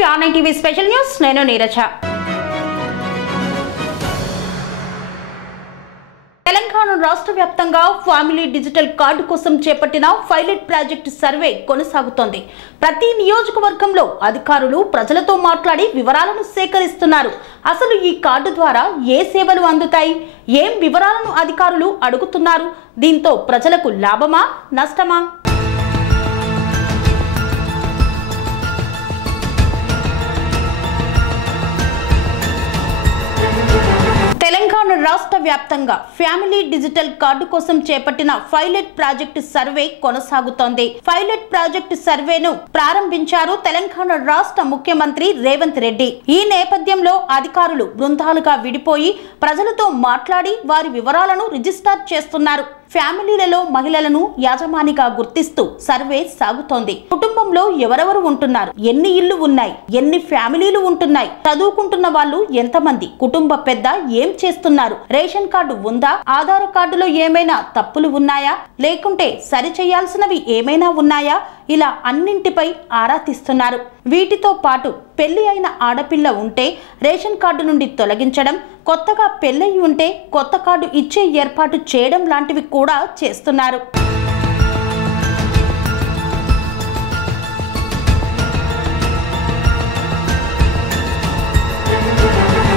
To online TV special news. నేను నీరజ. తెలంగాణ రాష్ట్ర వ్యాప్తంగా ఫ్యామిలీ డిజిటల్ కార్డు కోసం చేపట్టిన పైలట్ ప్రాజెక్టు సర్వే కొనసాగుతోంది. ప్రతి నియోజకవర్గంలో అధికారులు ప్రజలతో మాట్లాడి వివరాలను సేకరిస్తున్నారు. అసలు ఈ కార్డు ద్వారా ఏ సేవలు అందుతాయి, ఏం వివరాలను అధికారులు అడుగుతున్నారు, దీంతో ప్రజలకు లాభమా నష్టమా? తెలంగాణ రాష్ట్ర వ్యాప్తంగా ఫ్యామిలీ డిజిటల్ కార్డు కోసం చేపట్టిన పైలట్ ప్రాజెక్టు సర్వే కొనసాగుతోంది. పైలట్ ప్రాజెక్టు సర్వేను ప్రారంభించారు తెలంగాణ రాష్ట్ర ముఖ్యమంత్రి రేవంత్ రెడ్డి. ఈ నేపథ్యంలో అధికారులు బృందాలుగా విడిపోయి ప్రజలతో మాట్లాడి వారి వివరాలను రిజిస్టర్ చేస్తున్నారు. ఫ్యామిలీలలో మహిళలను యాజమానిగా గుర్తిస్తూ సర్వే సాగుతోంది. కుటుంబంలో ఎవరెవరు ఉంటున్నారు, ఎన్ని ఇళ్లు ఉన్నాయి, ఎన్ని ఫ్యామిలీలు ఉంటున్నాయి, చదువుకుంటున్న వాళ్ళు ఎంతమంది, కుటుంబ పెద్ద ఏం చేస్తున్నారు, రేషన్ కార్డు ఉందా, ఆధార్ కార్డులో ఏమైనా తప్పులు ఉన్నాయా, లేకుంటే సరి చేయాల్సినవి ఏమైనా ఉన్నాయా, ఇలా అన్నింటిపై ఆరా తీస్తున్నారు. వీటితో పాటు పెళ్లి అయిన ఆడపిల్ల ఉంటే రేషన్ కార్డు నుండి తొలగించడం, కొత్తగా పెళ్లయి ఉంటే కొత్త కార్డు ఇచ్చే ఏర్పాటు చేయడం లాంటివి కూడా చేస్తున్నారు.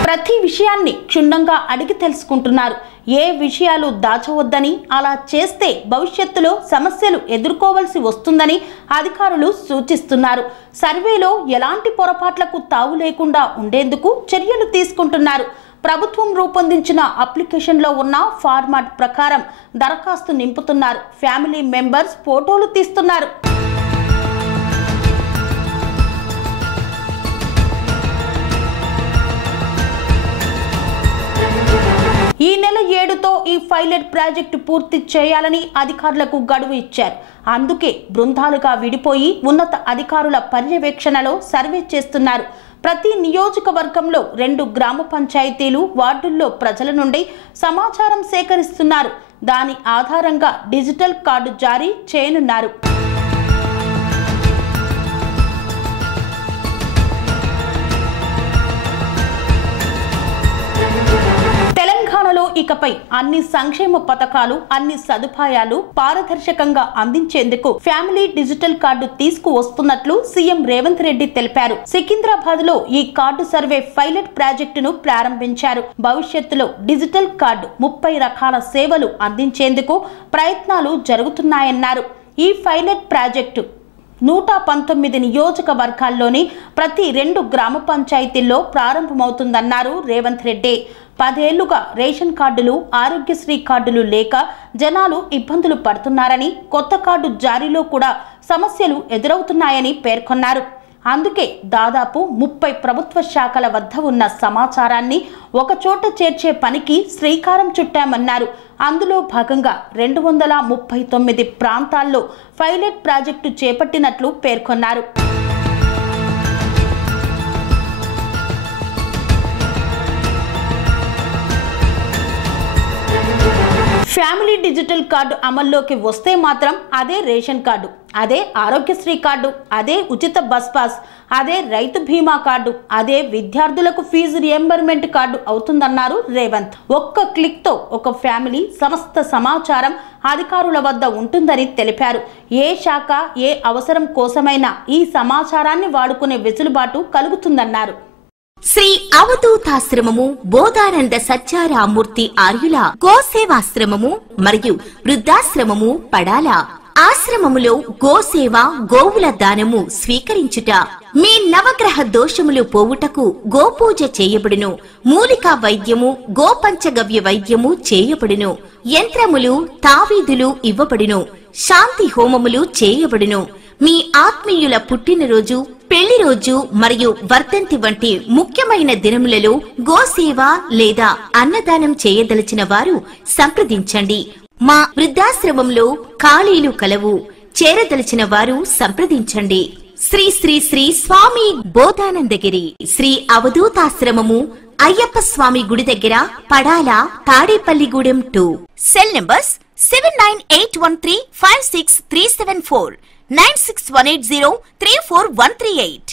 ప్రతి విషయాన్ని క్షుణ్ణంగా అడిగి తెలుసుకుంటున్నారు. ఏ విషయాలు దాచవద్దని, అలా చేస్తే భవిష్యత్తులో సమస్యలు ఎదుర్కోవాల్సి వస్తుందని అధికారులు సూచిస్తున్నారు. సర్వేలో ఎలాంటి పొరపాట్లకు తావు లేకుండా ఉండేందుకు చర్యలు తీసుకుంటున్నారు. ప్రభుత్వం రూపొందించిన అప్లికేషన్లో ఉన్న ఫార్మాట్ ప్రకారం దరఖాస్తు నింపుతున్నారు. ఫ్యామిలీ మెంబర్స్ ఫోటోలు తీస్తున్నారు. ఈ నెల 7తో ఈ పైలట్ ప్రాజెక్టు పూర్తి చేయాలని అధికారులకు గడువు ఇచ్చారు. అందుకే బృందాలుగా విడిపోయి ఉన్నత అధికారుల పర్యవేక్షణలో సర్వే చేస్తున్నారు. ప్రతి నియోజకవర్గంలో 2 గ్రామ పంచాయతీలు, వార్డుల్లో ప్రజల నుండి సమాచారం సేకరిస్తున్నారు. దాని ఆధారంగా డిజిటల్ కార్డు జారీ చేయనున్నారు. తెలంగాణలో ఇకపై అన్ని సంక్షేమ పథకాలు, అన్ని సదుపాయాలు పారదర్శకంగా అందించేందుకు ఫ్యామిలీ డిజిటల్ కార్డు తీసుకువస్తున్నట్లు సీఎం రేవంత్ రెడ్డి తెలిపారు. సికింద్రాబాద్ లో ఈ కార్డు సర్వే పైలట్ ప్రాజెక్టును ప్రారంభించారు. భవిష్యత్తులో డిజిటల్ కార్డు 30 రకాల సేవలు అందించేందుకు ప్రయత్నాలు జరుగుతున్నాయన్నారు. ఈ పైలట్ ప్రాజెక్టు 119 నియోజకవర్గాల్లోని ప్రతి 2 గ్రామ పంచాయతీల్లో ప్రారంభమవుతుందన్నారు రేవంత్ రెడ్డి. 10 ఏళ్లుగా రేషన్ కార్డులు, ఆరోగ్యశ్రీ కార్డులు లేక జనాలు ఇబ్బందులు పడుతున్నారని, కొత్త కార్డు జారీలో కూడా సమస్యలు ఎదురవుతున్నాయని పేర్కొన్నారు. అందుకే దాదాపు 30 ప్రభుత్వ శాఖల వద్ద ఉన్న సమాచారాన్ని ఒకచోట చేర్చే పనికి శ్రీకారం చుట్టామన్నారు. అందులో భాగంగా 239 ప్రాంతాల్లో పైలట్ ప్రాజెక్టు చేపట్టినట్లు పేర్కొన్నారు. ఫ్యామిలీ డిజిటల్ కార్డు అమల్లోకి వస్తే మాత్రం అదే రేషన్ కార్డు, అదే ఆరోగ్యశ్రీ కార్డు, అదే ఉచిత బస్ పాస్, అదే రైతు బీమా కార్డు, అదే విద్యార్థులకు ఫీజు రియంబర్మెంట్ కార్డు అవుతుందన్నారు రేవంత్. ఒక్క క్లిక్ తో ఒక ఫ్యామిలీ సమస్త సమాచారం అధికారుల వద్ద ఉంటుందని తెలిపారు. ఏ శాఖ ఏ అవసరం కోసమైనా ఈ సమాచారాన్ని వాడుకునే వెసులుబాటు కలుగుతుందన్నారు. శ్రీ అవధూతాశ్రమము, బోధానంద సత్యారామూర్తి ఆర్యుల గోసేవాశ్రమము మరియు వృద్ధాశ్రమము పడాల. ఆశ్రమములో గోసేవ, గోవుల దానము స్వీకరించుట, మీ నవగ్రహ దోషములు పోవుటకు గోపూజ చేయబడును. మూలికా వైద్యము, గోపంచగవ్య వైద్యము చేయబడును. యంత్రములు, తావీదులు ఇవ్వబడును. శాంతి హోమములు చేయబడును. మీ ఆత్మీయుల పుట్టినరోజు, పెళ్లి రోజు మరియు వర్ధంతి వంటి ముఖ్యమైన దినములలో గోసేవ లేదా అన్నదానం చేయదలిచిన వారు సంప్రదించండి. మా వృద్ధాశ్రమంలో ఖాళీలు కలవు. చేరదలిచిన వారు సంప్రదించండి. శ్రీ శ్రీ శ్రీ స్వామి బోధానందగిరి శ్రీ అవధూతాశ్రమము, అయ్యప్ప స్వామి గుడి దగ్గర, పడాల, తాడేపల్లిగూడెం 2. Cell numbers 7981356374, 9618034 138.